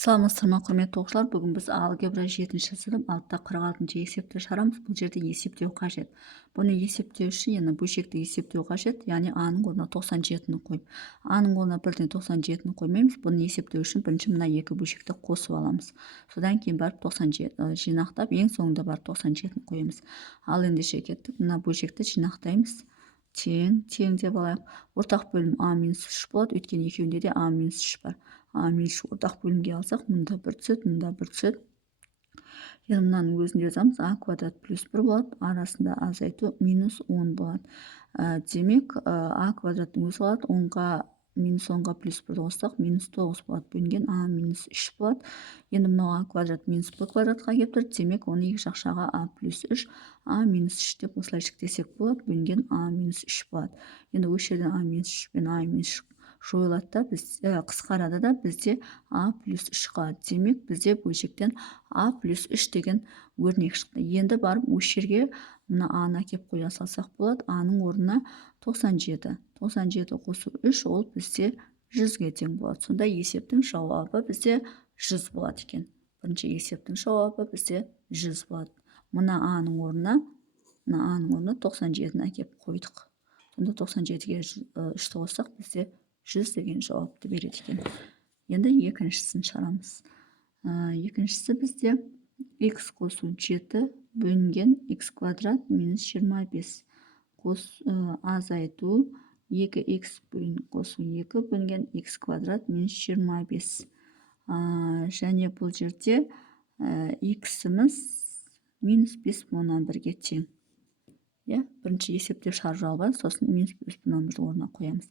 Саламатсыздар ма, құрметті оқушылар. Бүгін біз алгебра 7-ші сынып 46-шы есепті шығарамыз. Бұл жерде есептеу қажет. Бұны есептеу үшін яғни бөлшекті есептеу қажет. Яғни А-ның орнына 97-ні қойып, А-ның орнына 1-ден 97-ні қоймаймыз. Бұны есептеу үшін бірінші мына екі бөлшекті қосып аламыз. Содан кейін барып 97 жинақтап, ең соңында барып 97-ні қоямыз. Ал ендеше кеттік. Мына бөлшекті жинақтаймыз. Тең деп алайық. Ортақ бөлім А-3 болады. Өйткені екеуінде де А-3 бар. А-3 ортақ бөлімге алсақ, мұнда 1 түседі, мұнда 1 түседі. Енді мынаның өзінде жазамыз, А квадрат плюс 1 болады. Арасында азайту минус 10 болады. Демек, А квадраттың өзі болады. 10-ға минус 10-ға плюс 1 қоссақ, минус 9 болады. Бөлінген А минус 3 болады. Енді мынау А квадрат минус Б квадратқа келіп тұр. Демек, оны екі жақ жағы А плюс 3, А минус 3 деп осылай жіктесек болады. Бөлінген А минус 3 болады. Енді осы жерден А минус 3 пен А минус 3 жойылады да, қысқарады да, бізде А плюс 3 қалады. Демек, бізде бөлшектен А плюс 3 деген өрнек шықты. Енді барып осы жерге мына А-ны әкеп қоя салсақ болады. А-ның орнына 97. 97 қосу 3, ол бізде 100-ге тең болады. Сонда есептің жауабы бізде 100 болады екен. Бірінші есептің жауабы бізде 100 болады. Мына А-ның орнына 97-ні әкеп қойдық. Сонда 97-ге 3-ті қоссақ, бізде 100 деген жауапты береді екен. Енді екіншісін шығарамыз. Екіншісі бізде x қосу 7 бөлінген x квадрат минус 25. Азайту 2x қосу 2 бөлінген x квадрат минус 25. Және бұл жерде x-іміз минус 5/1-ге тең. Бірінші есептеп шығарып жалба, сосын минус 5/1 орнына қоямыз.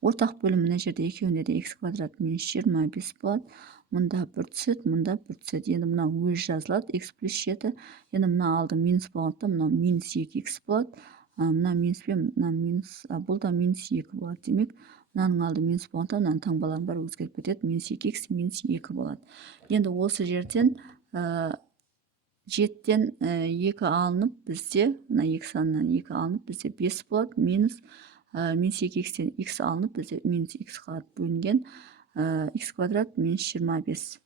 Ортақ бөлім мына жерде екеуінде де x квадрат минус 25 болады. Мұнда 1 түседі, мұнда 1 түседі. Енді мына өз жазылады, x плюс 7. Енді мына алды минус болғанда, мына минус 2x болады. Мына минус пен мына минус, бұл да минус 2 болады. Демек, мынаның алды минус болғанда, мынаның таңбаларын бәрі өзгеріп кетеді. Минус 2x, минус 2 болады. Енді осы жерден 7-тен 2 алынып, бізде, мына x санынан 2 алынып, бізде 5 болады. Минус 2x-тен x алынып, бізде минус x қалады. Бөлінген x квадрат минус 25.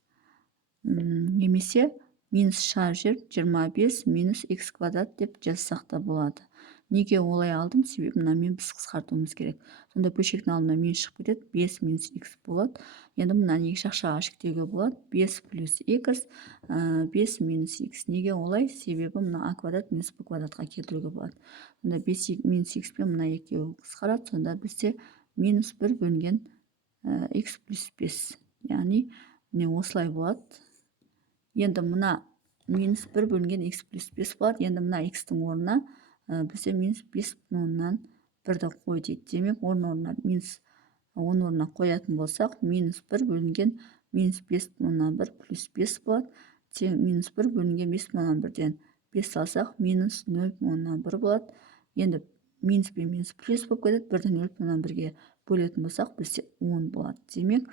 Немесе минус шығарып жіберіп 25 минус x квадрат деп жазсақ та болады. Неге олай алдым? Себебі мынамен біз қысқартуымыз керек. Сонда бөлшектің алдына минус шығып кетеді, 5 минус x болады. Енді мынаны екі жақ жағы жіктеуге болады. 5 плюс x, 5 минус x. Неге олай? Себебі мына а квадрат минус b квадратқа келтіруге болады. Сонда 5 минус x пен мына екеуі қысқарады. Сонда бізде минус 1 бөлінген x плюс 5. Яғни, міне осылай болады. Енді мына минус 1 бөлінген x плюс 5 болады. Енді мына x-тің орнына бізде минус 5/1-дан 1-ді қой дейді. Демек, орнына минус 10 орнына қоятын болсақ, минус 1 бөлінген минус 5/1 плюс 5 болады. Минус 1 бөлінген 5/1-ден 5 салсақ, минус 0/1 болады. Енді минус пен минус плюс болып кетеді. 1-ді 0/1-ге бөлетін болсақ, бізде 10 болады. Демек,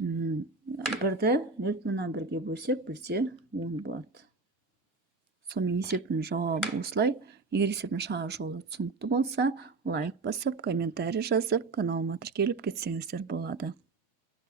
1-ді 0/1-ге бөлсек, бізде 10 болады. Сонымен есептің жауабы осылай. Егер есептің шығару жолы түсінікті болса, лайк басып, комментарий жазып, каналыма тіркеліп кетсеңіздер болады.